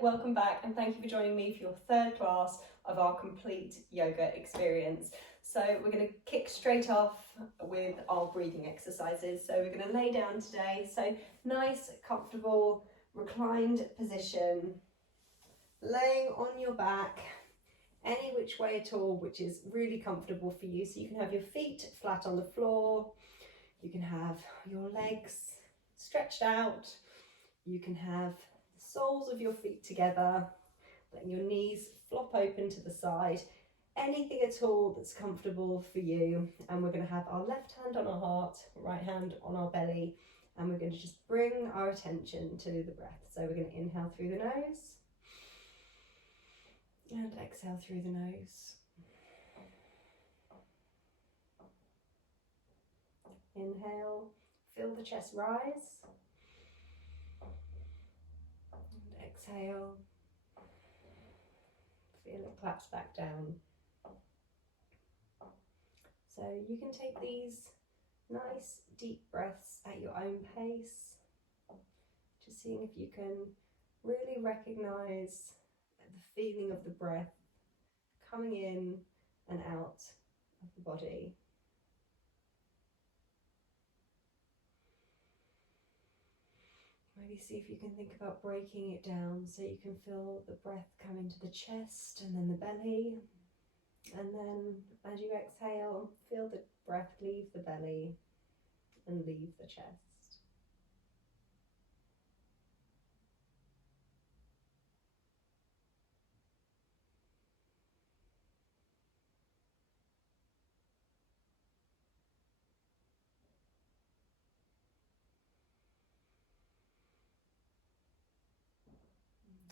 welcome back, and thank you for joining me for your third class of our complete yoga experience. So we're going to kick straight off with our breathing exercises. So we're going to lay down today, so nice, comfortable, reclined position, laying on your back, any which way at all, which is really comfortable for you. So you can have your feet flat on the floor, you can have your legs stretched out, you can have the soles of your feet together, letting your knees flop open to the side, anything at all that's comfortable for you. And we're going to have our left hand on our heart, right hand on our belly, and we're going to just bring our attention to the breath. So we're going to inhale through the nose and exhale through the nose. Inhale, feel the chest rise, and exhale, feel it collapse back down. So you can take these nice deep breaths at your own pace, just seeing if you can really recognize the feeling of the breath coming in and out of the body. Maybe see if you can think about breaking it down so you can feel the breath come into the chest and then the belly. And then as you exhale, feel the breath leave the belly and leave the chest.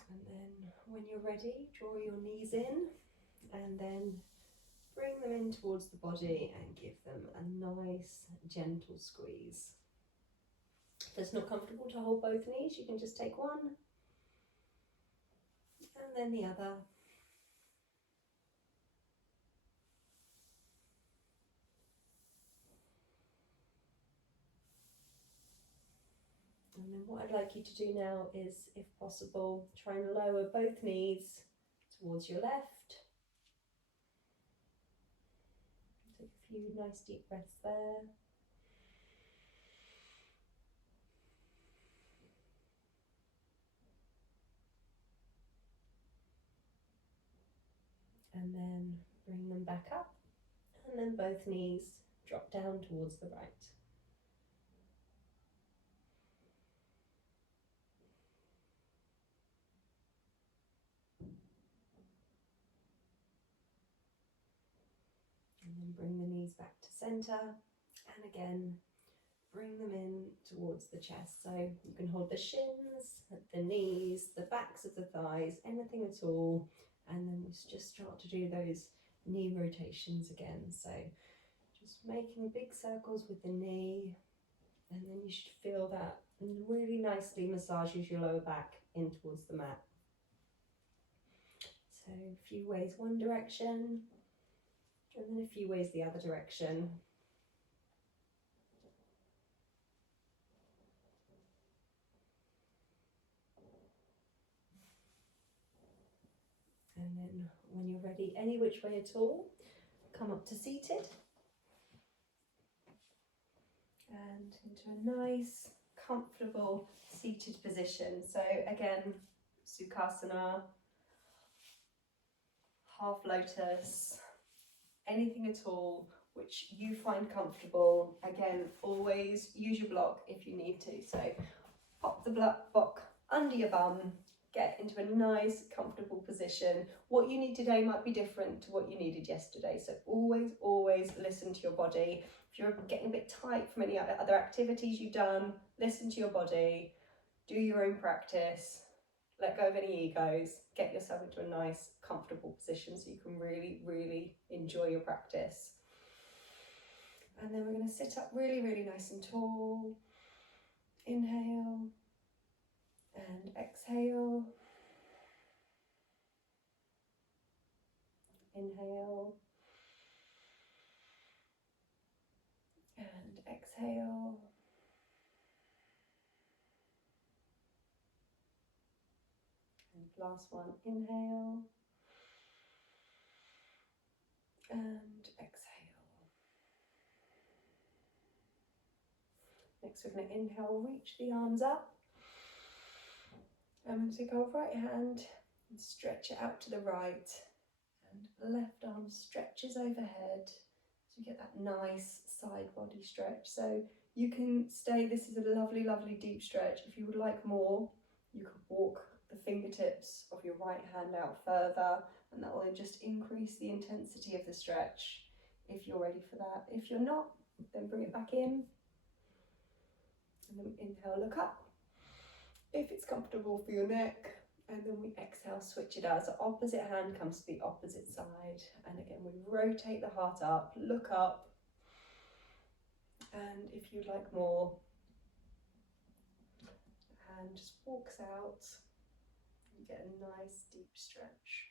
And then when you're ready, draw your knees in and then bring them in towards the body and give them a nice gentle squeeze. If it's not comfortable to hold both knees, you can just take one and then the other. And then what I'd like you to do now is, if possible, try and lower both knees towards your left. Take a few nice deep breaths there. And then bring them back up. And then both knees drop down towards the right. And then bring the knees back to center, and again bring them in towards the chest. So you can hold the shins, the knees, the backs of the thighs, anything at all, and then we just start to do those knee rotations again. So just making big circles with the knee, and then you should feel that really nicely massages your lower back in towards the mat. So a few ways one direction, and then a few ways the other direction. And then when you're ready, any which way at all, come up to seated. And into a nice, comfortable seated position. So again, Sukhasana, half lotus, anything at all which you find comfortable. Again, always use your block if you need to. So pop the block under your bum, get into a nice, comfortable position. What you need today might be different to what you needed yesterday. So always listen to your body. If you're getting a bit tight from any other activities you've done, listen to your body, do your own practice, let go of any egos, get yourself into a nice, comfortable position so you can really enjoy your practice. And then we're going to sit up really nice and tall. Inhale and exhale. Inhale and exhale. And last one, inhale. And exhale. Next we're going to inhale, reach the arms up. I'm going to take our right hand and stretch it out to the right. And left arm stretches overhead. So you get that nice side body stretch. So you can stay, this is a lovely, lovely deep stretch. If you would like more, you could walk the fingertips of your right hand out further, and that will just increase the intensity of the stretch if you're ready for that. If you're not, then bring it back in. And then inhale, look up. If it's comfortable for your neck, and then we exhale, switch it out. So opposite hand comes to the opposite side. And again, we rotate the heart up, look up. And if you'd like more, the hand just walks out. You get a nice deep stretch.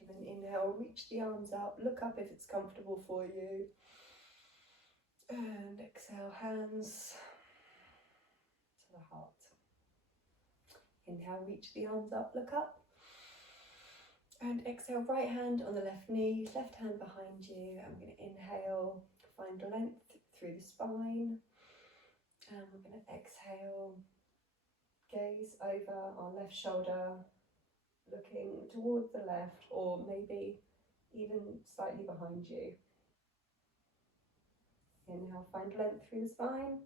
And then inhale, reach the arms up, look up if it's comfortable for you. And exhale, hands to the heart. Inhale, reach the arms up, look up. And exhale, right hand on the left knee, left hand behind you. I'm going to inhale, find length through the spine. And we're going to exhale, gaze over our left shoulder, looking towards the left, or maybe even slightly behind you. Inhale, find length through the spine.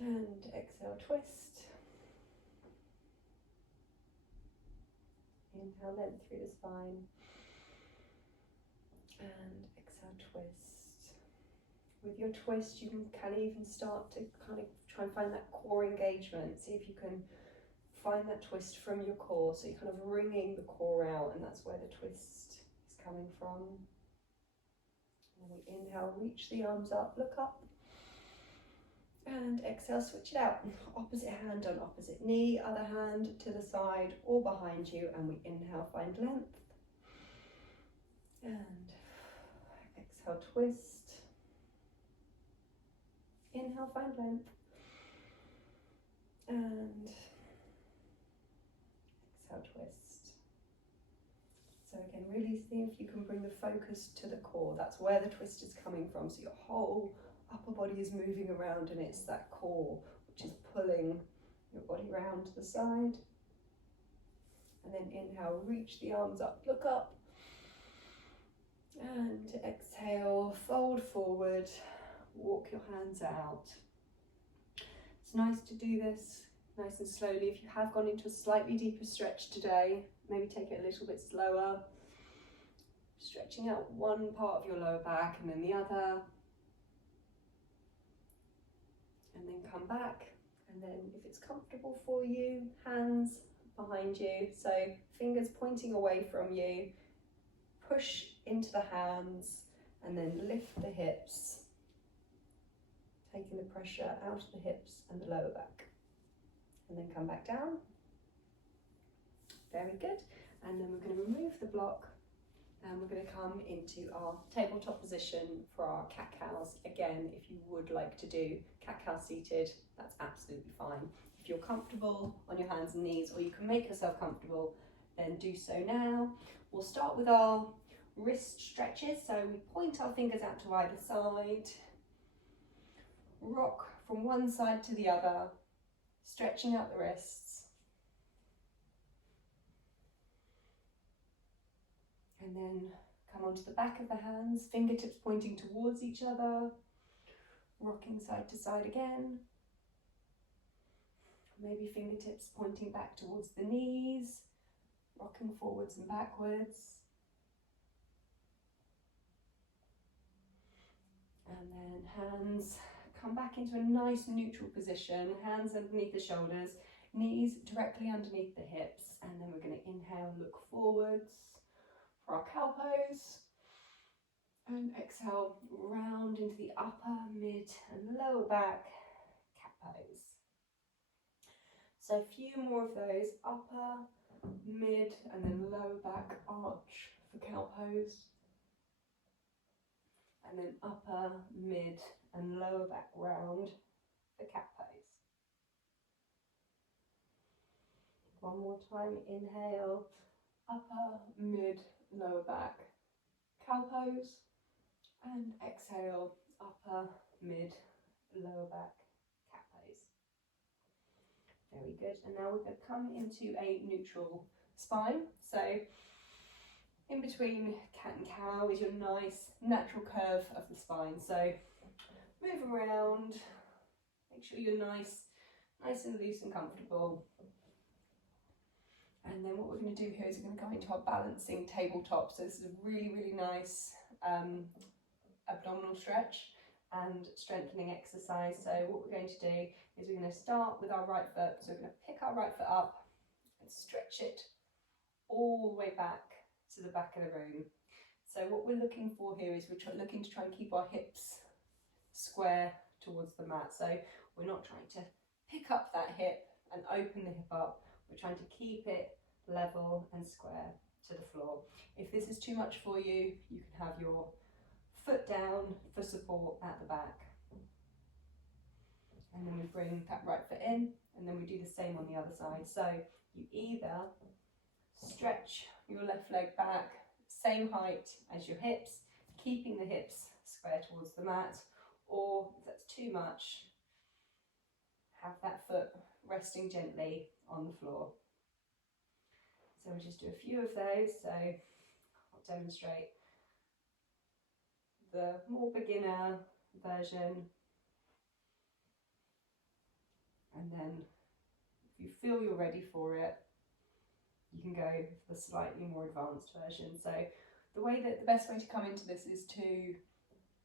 And exhale, twist. Inhale, length through the spine. And exhale, twist. With your twist, you can even start to kind of try and find that core engagement. See if you can find that twist from your core. So you're kind of wringing the core out, and that's where the twist is coming from. And we inhale, reach the arms up, look up. And exhale, switch it out. Opposite hand on opposite knee, other hand to the side or behind you, and we inhale, find length. And exhale, twist. Inhale, find length. And exhale, twist. So again, really see if you can bring the focus to the core. That's where the twist is coming from. So your whole upper body is moving around, and it's that core which is pulling your body round to the side. And then inhale, reach the arms up, look up. And exhale, fold forward, walk your hands out. It's nice to do this nice and slowly. If you have gone into a slightly deeper stretch today, maybe take it a little bit slower. Stretching out one part of your lower back and then the other. And then come back, and then if it's comfortable for you, hands behind you, so fingers pointing away from you, push into the hands and then lift the hips, taking the pressure out of the hips and the lower back, and then come back down. Very good. And then we're going to remove the block, and we're going to come into our tabletop position for our cat-cows. Again, if you would like to do cat-cow seated, that's absolutely fine. If you're comfortable on your hands and knees, or you can make yourself comfortable, then do so now. We'll start with our wrist stretches. So we point our fingers out to either side, rock from one side to the other, stretching out the wrists. And then come onto the back of the hands, fingertips pointing towards each other, rocking side to side again. Maybe fingertips pointing back towards the knees, rocking forwards and backwards. And then hands come back into a nice neutral position, hands underneath the shoulders, knees directly underneath the hips. And then we're going to inhale, look forwards for our cow pose, and exhale, round into the upper, mid and lower back cat pose. So a few more of those, upper, mid and then lower back arch for cow pose, and then upper, mid and lower back round for cat pose. One more time, inhale, upper, mid, lower back, cow pose, and exhale, upper, mid, lower back, cat pose. Very good. And now we're going to come into a neutral spine. So in between cat and cow is your nice natural curve of the spine. So move around, make sure you're nice and loose and comfortable. And then what we're going to do here is we're going to go into our balancing tabletop. So this is a really nice abdominal stretch and strengthening exercise. So what we're going to do is we're going to start with our right foot. So we're going to pick our right foot up and stretch it all the way back to the back of the room. So what we're looking for here is we're looking to try and keep our hips square towards the mat. So we're not trying to pick up that hip and open the hip up. We're trying to keep it level and square to the floor. If this is too much for you, you can have your foot down for support at the back. And then we bring that right foot in, and then we do the same on the other side. So you either stretch your left leg back, same height as your hips, keeping the hips square towards the mat, or if that's too much, have that foot resting gently on the floor. So we'll just do a few of those. So I'll demonstrate the more beginner version, and then if you feel you're ready for it, you can go for the slightly more advanced version. So the best way to come into this is to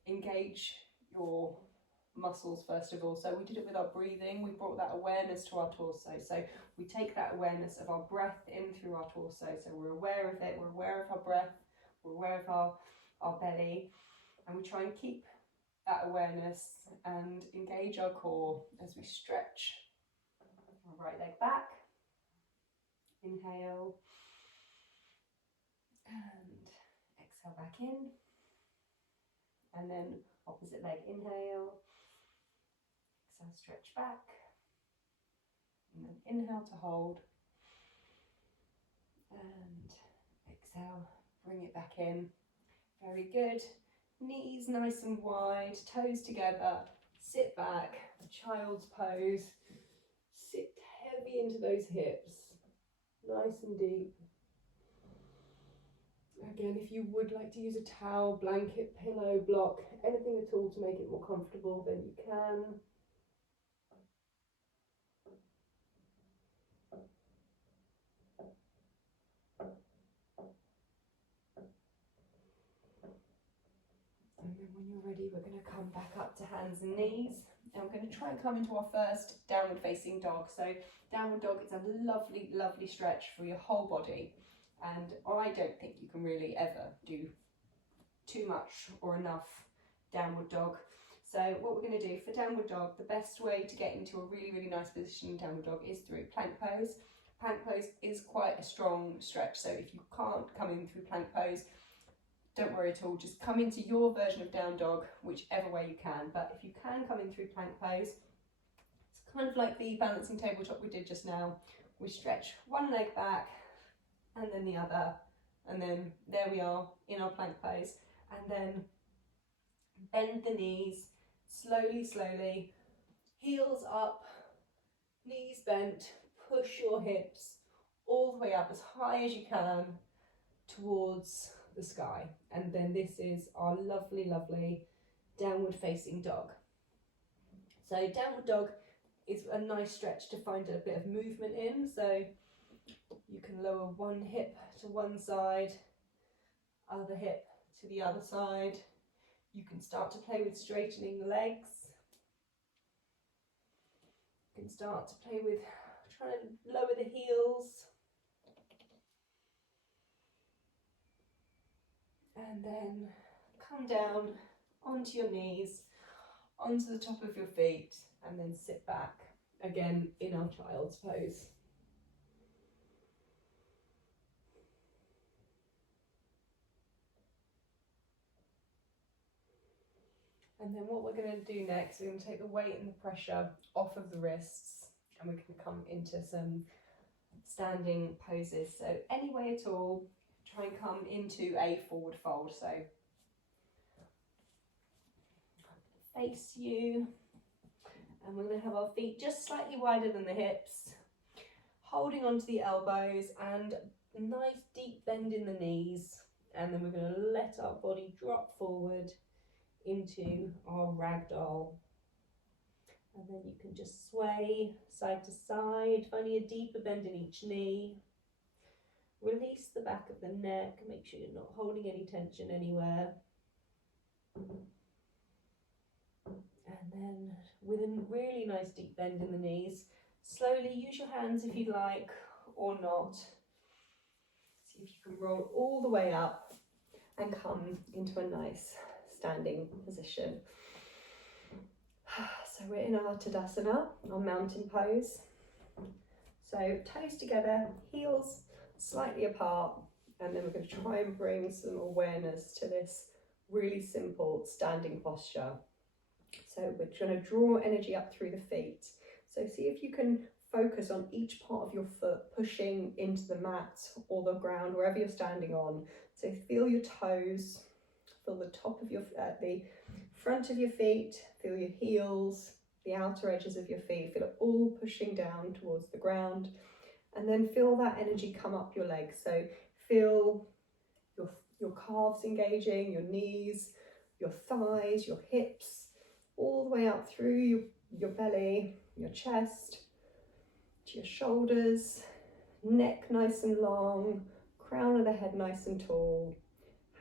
engage your muscles first of all. So we did it with our breathing. We brought that awareness to our torso. So we take that awareness of our breath in through our torso. So we're aware of it, we're aware of our breath, we're aware of our belly, and we try and keep that awareness and engage our core as we stretch our right leg back. Inhale and exhale back in, and then opposite leg, inhale, exhale, stretch back, and then inhale to hold, and exhale, bring it back in. Very good. Knees nice and wide, toes together, sit back, child's pose, sit heavy into those hips, nice and deep. Again, if you would like to use a towel, blanket, pillow, block, anything at all to make it more comfortable, then you can. And then when you're ready, we're going to come back up to hands and knees. And we're going to try and come into our first downward facing dog. So downward dog is a lovely stretch for your whole body. And I don't think you can really ever do too much or enough downward dog. So what we're going to do for downward dog, the best way to get into a really nice position in downward dog is through plank pose. Plank pose is quite a strong stretch, so if you can't come in through plank pose, don't worry at all, just come into your version of down dog, whichever way you can. But if you can come in through plank pose, it's kind of like the balancing tabletop we did just now. We stretch one leg back and then the other, and then there we are in our plank pose. And then bend the knees, slowly, heels up, knees bent, push your hips all the way up as high as you can towards the sky. And then this is our lovely downward facing dog. So downward dog is a nice stretch to find a bit of movement in. So you can lower one hip to one side, other hip to the other side. You can start to play with straightening the legs. You can start to play with trying to lower the heels. And then come down onto your knees, onto the top of your feet, and then sit back again in our child's pose. And then what we're going to do next, we're going to take the weight and the pressure off of the wrists, and we're going to come into some standing poses. So any way at all, try and come into a forward fold. So face you, and we're going to have our feet just slightly wider than the hips, holding onto the elbows and a nice deep bend in the knees, and then we're going to let our body drop forward into our ragdoll. And then you can just sway side to side, finding a deeper bend in each knee. Release the back of the neck, make sure you're not holding any tension anywhere. And then with a really nice deep bend in the knees, slowly use your hands if you'd like, or not. See if you can roll all the way up and come into a nice standing position. So we're in our Tadasana, our mountain pose. So toes together, heels slightly apart, and then we're going to try and bring some awareness to this really simple standing posture. So we're going to draw energy up through the feet. So see if you can focus on each part of your foot pushing into the mat or the ground, wherever you're standing on. So feel your toes, feel the top of your, the front of your feet, feel your heels, the outer edges of your feet, feel it all pushing down towards the ground. And then feel that energy come up your legs. So feel your calves engaging, your knees, your thighs, your hips, all the way up through your belly, your chest, to your shoulders, neck nice and long, crown of the head nice and tall,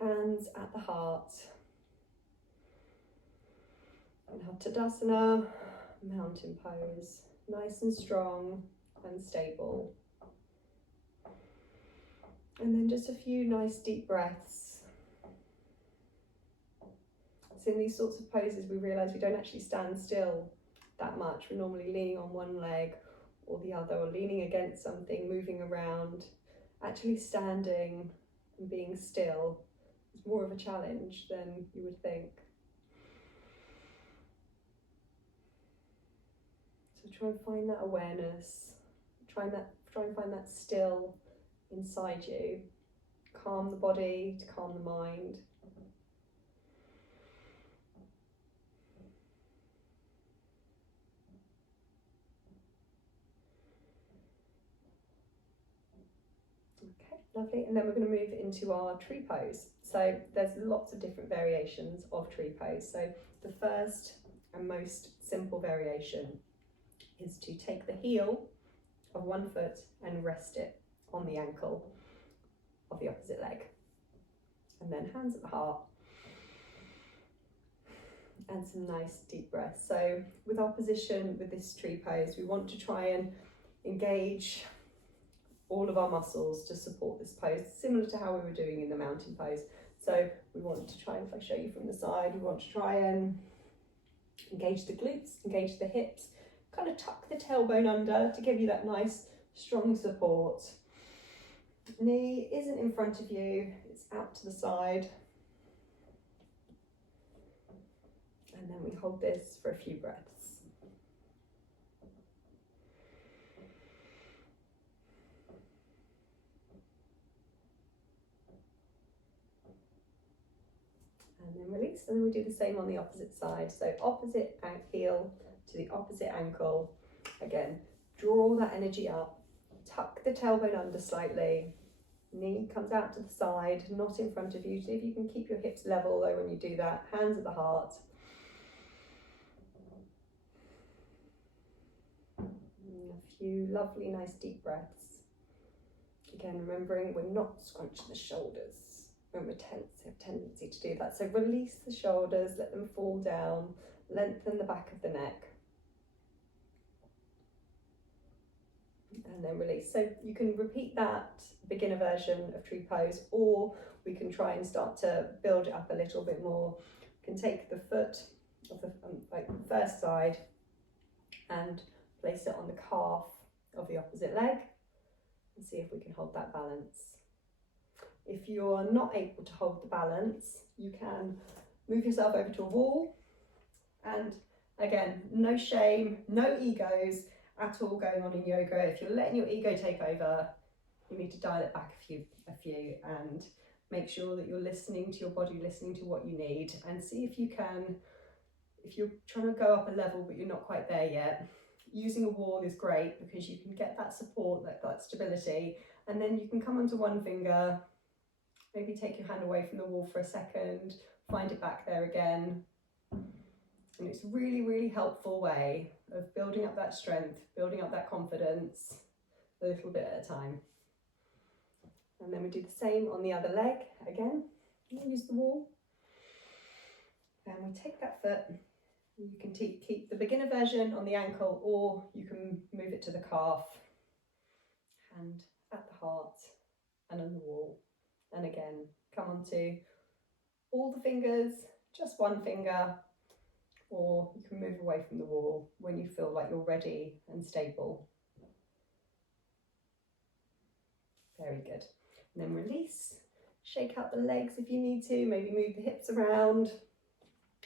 hands at the heart. And our Tadasana, mountain pose, nice and strong and stable. And then just a few nice deep breaths. So in these sorts of poses, we realise we don't actually stand still that much. We're normally leaning on one leg or the other, or leaning against something, moving around. Actually standing and being still is more of a challenge than you would think. So try and find that awareness, try and find that still inside you. Calm the body to calm the mind. Okay, lovely. And then we're going to move into our tree pose. So there's lots of different variations of tree pose. So the first and most simple variation is to take the heel of one foot and rest it on the ankle of the opposite leg. And then hands at the heart. And some nice deep breaths. So with our position with this tree pose, we want to try and engage all of our muscles to support this pose, similar to how we were doing in the mountain pose. So we want to try, and if I show you from the side, we want to try and engage the glutes, engage the hips, kind of tuck the tailbone under to give you that nice strong support. Knee isn't in front of you, it's out to the side. And then we hold this for a few breaths. And then release, and then we do the same on the opposite side. So opposite heel to the opposite ankle. Again, draw that energy up, tuck the tailbone under slightly, knee comes out to the side, not in front of you. See if you can keep your hips level though when you do that, hands at the heart. And a few lovely, nice deep breaths. Again, remembering we're not scrunching the shoulders when we're tense, we have a tendency to do that. So release the shoulders, let them fall down, lengthen the back of the neck. And then release. So you can repeat that beginner version of tree pose, or we can try and start to build it up a little bit more. You can take the foot of the first side and place it on the calf of the opposite leg and see if we can hold that balance. If you're not able to hold the balance, you can move yourself over to a wall, and again, no shame, no egos, at all going on in yoga, if you're letting your ego take over, you need to dial it back a few and make sure that you're listening to your body, listening to what you need, and see if you can, if you're trying to go up a level but you're not quite there yet, using a wall is great because you can get that support, that stability, and then you can come onto one finger, maybe take your hand away from the wall for a second, find it back there again. And it's a really, really helpful way of building up that strength, building up that confidence, a little bit at a time. And then we do the same on the other leg again. Use the wall. And we take that foot. You can keep the beginner version on the ankle, or you can move it to the calf, hand at the heart and on the wall. And again, come onto all the fingers, just one finger, or you can move away from the wall when you feel like you're ready and stable. Very good. And then release, shake out the legs if you need to, maybe move the hips around.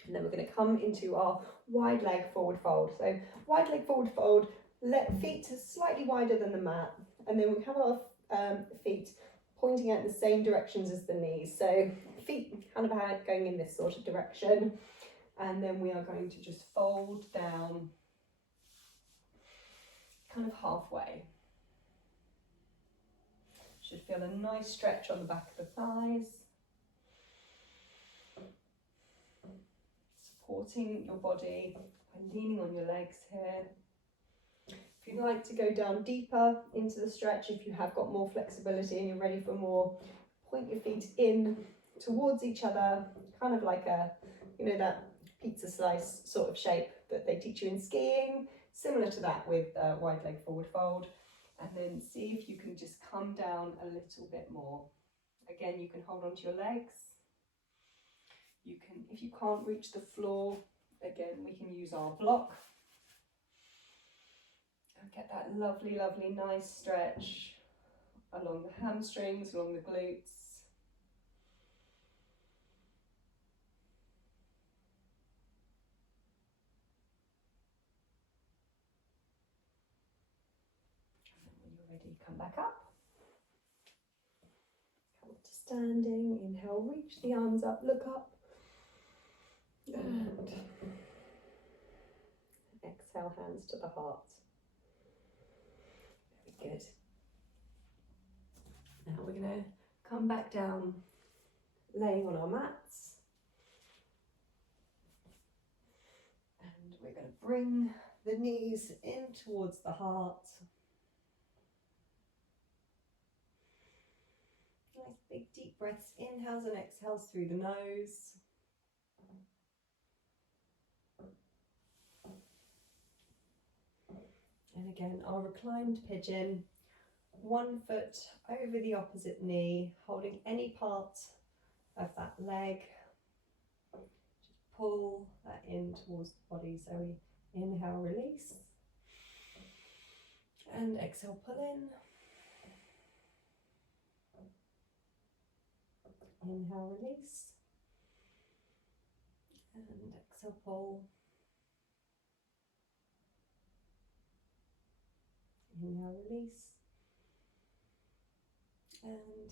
And then we're going to come into our wide leg forward fold. So wide leg forward fold, feet slightly wider than the mat. And then we have our feet pointing out in the same directions as the knees. So feet kind of going in this sort of direction. And then we are going to just fold down kind of halfway. Should feel a nice stretch on the back of the thighs. Supporting your body by leaning on your legs here. If you'd like to go down deeper into the stretch, if you have got more flexibility and you're ready for more, point your feet in towards each other, kind of like a, you know, that pizza slice sort of shape that they teach you in skiing, similar to that with wide leg forward fold. And then see if you can just come down a little bit more. Again, you can hold onto your legs. You can, if you can't reach the floor, again, we can use our block. And get that lovely, lovely, nice stretch along the hamstrings, along the glutes. Ready, come back up. Come to standing, inhale, reach the arms up, look up. And exhale, hands to the heart. Very good. Now we're going to come back down, laying on our mats. And we're going to bring the knees in towards the heart. Nice big deep breaths, inhales and exhales through the nose. And again, our reclined pigeon, one foot over the opposite knee, holding any part of that leg. Just pull that in towards the body. So we inhale, release. And exhale, pull in. Inhale, release. And exhale, pull. Inhale, release. And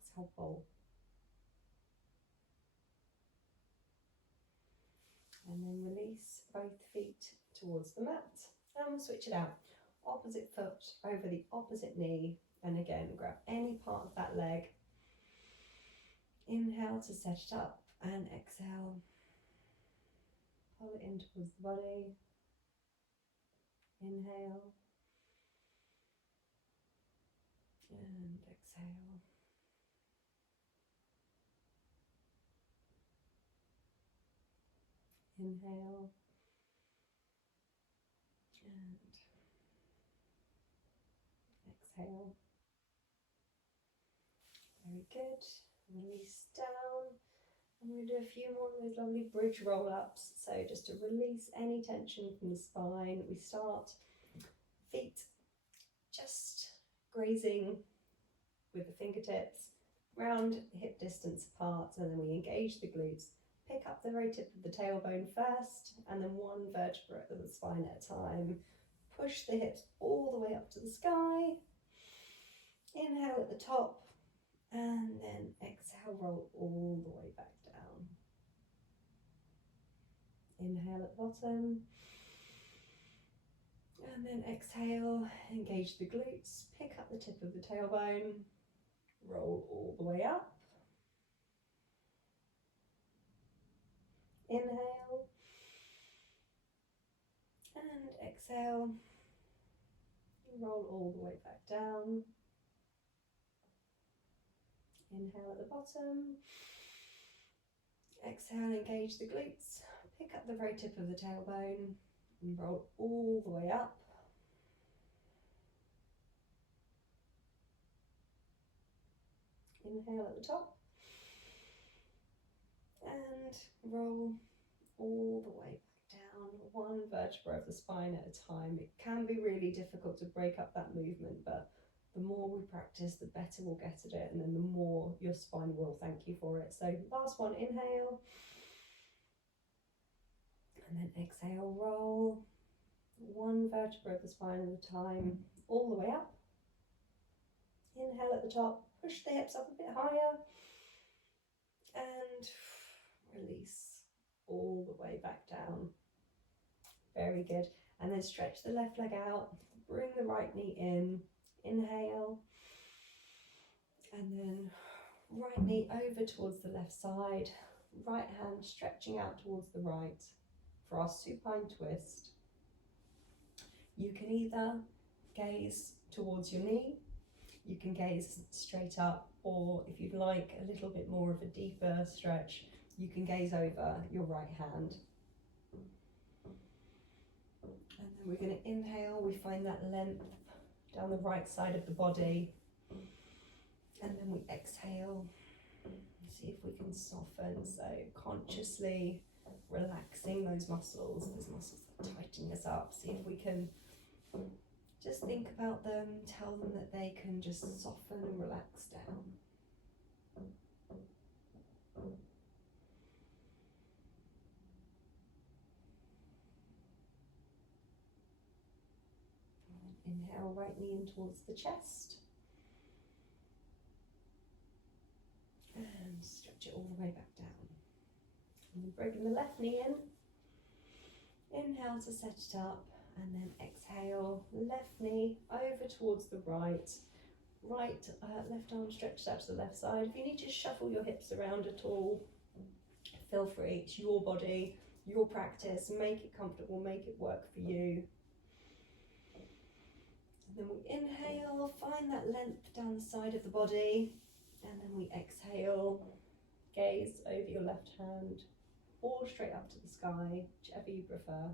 exhale, pull. And then release both feet towards the mat. And we'll switch it out. Opposite foot over the opposite knee. And again, grab any part of that leg. Inhale to set it up and exhale. Pull it in towards the body. Inhale. And exhale. Inhale. And exhale. Very good. Release down. And we'll do a few more of those lovely bridge roll-ups. So just to release any tension from the spine, we start feet just grazing with the fingertips, round hip distance apart, and then we engage the glutes pick up the very tip of the tailbone first, and then one vertebra of the spine at a time. Push the hips all the way up to the sky. Inhale at the top, and then exhale, roll all the way back down. Inhale at the bottom, and then exhale, engage the glutes, pick up the tip of the tailbone, roll all the way up. Inhale, and exhale, roll all the way back down. Inhale at the bottom, exhale, engage the glutes, pick up the very tip of the tailbone and roll all the way up. Inhale at the top and roll all the way back down, one vertebra of the spine at a time. It can be really difficult to break up that movement, but the more we practice, the better we'll get at it, and then the more your spine will thank you for it. So last one, inhale, and then exhale, roll one vertebra of the spine at a time, all the way up. Inhale at the top, push the hips up a bit higher, and release all the way back down. Very good. And then stretch the left leg out, bring the right knee in, inhale, and then right knee over towards the left side, right hand stretching out towards the right for our supine twist. You can either gaze towards your knee, you can gaze straight up, or if you'd like a little bit more of a deeper stretch, you can gaze over your right hand. And then we're going to inhale, we find that length down the right side of the body, and then we exhale, see if we can soften, so consciously relaxing those muscles that tighten us up. See if we can just think about them, tell them that they can just soften and relax down. Inhale, right knee in towards the chest. And stretch it all the way back down. And then bringing the left knee in. Inhale to set it up, and then exhale, left knee over towards the right. Left arm stretched out to the left side. If you need to shuffle your hips around at all, feel free. It's your body, your practice. Make it comfortable, make it work for you. And then we inhale, find that length down the side of the body, and then we exhale, gaze over your left hand, or straight up to the sky, whichever you prefer.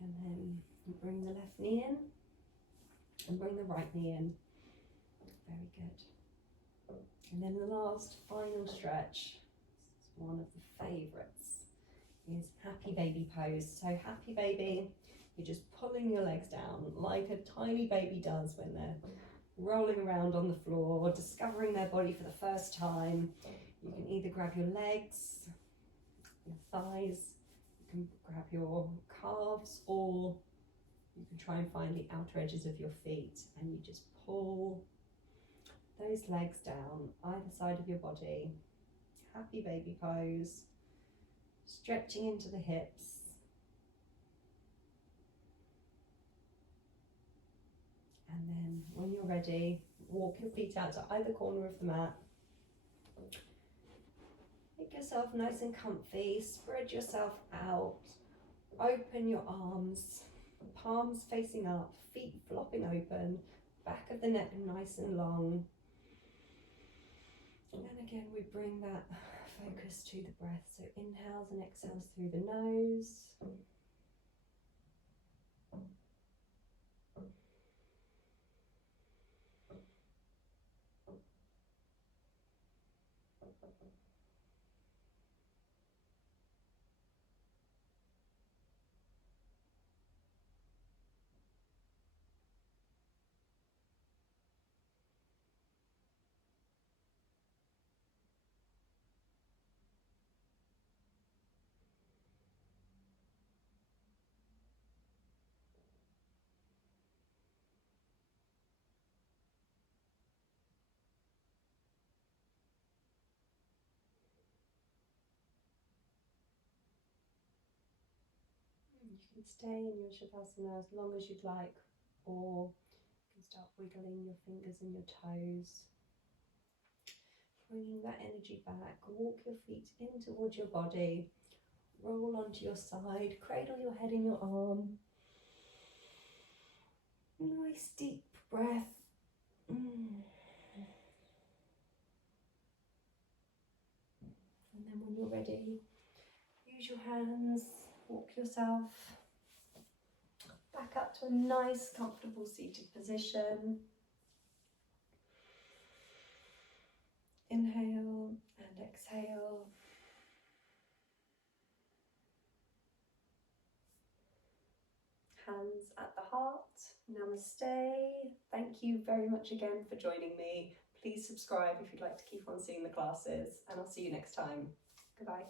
And then bring the left knee in and bring the right knee in. Very good. And then the last final stretch, this is one of the favourites, is happy baby pose. So happy baby, you're just pulling your legs down like a tiny baby does when they're rolling around on the floor, discovering their body for the first time. You can either grab your legs, your thighs, you can grab your calves, or you can try and find the outer edges of your feet, and you just pull those legs down either side of your body. Happy baby pose, stretching into the hips. And then when you're ready, walk your feet out to either corner of the mat. Make yourself nice and comfy, spread yourself out, open your arms, palms facing up, feet flopping open, back of the neck nice and long. And then again, we bring that focus to the breath. So inhales and exhales through the nose. can stay in your Shavasana as long as you'd like, or you can start wiggling your fingers and your toes. Bringing that energy back, walk your feet in towards your body, roll onto your side, cradle your head in your arm. Nice deep breath. And then when you're ready, use your hands, walk yourself back up to a nice, comfortable seated position. Inhale and exhale. Hands at the heart. Namaste. Thank you very much again for joining me. Please subscribe if you'd like to keep on seeing the classes, and I'll see you next time. Goodbye.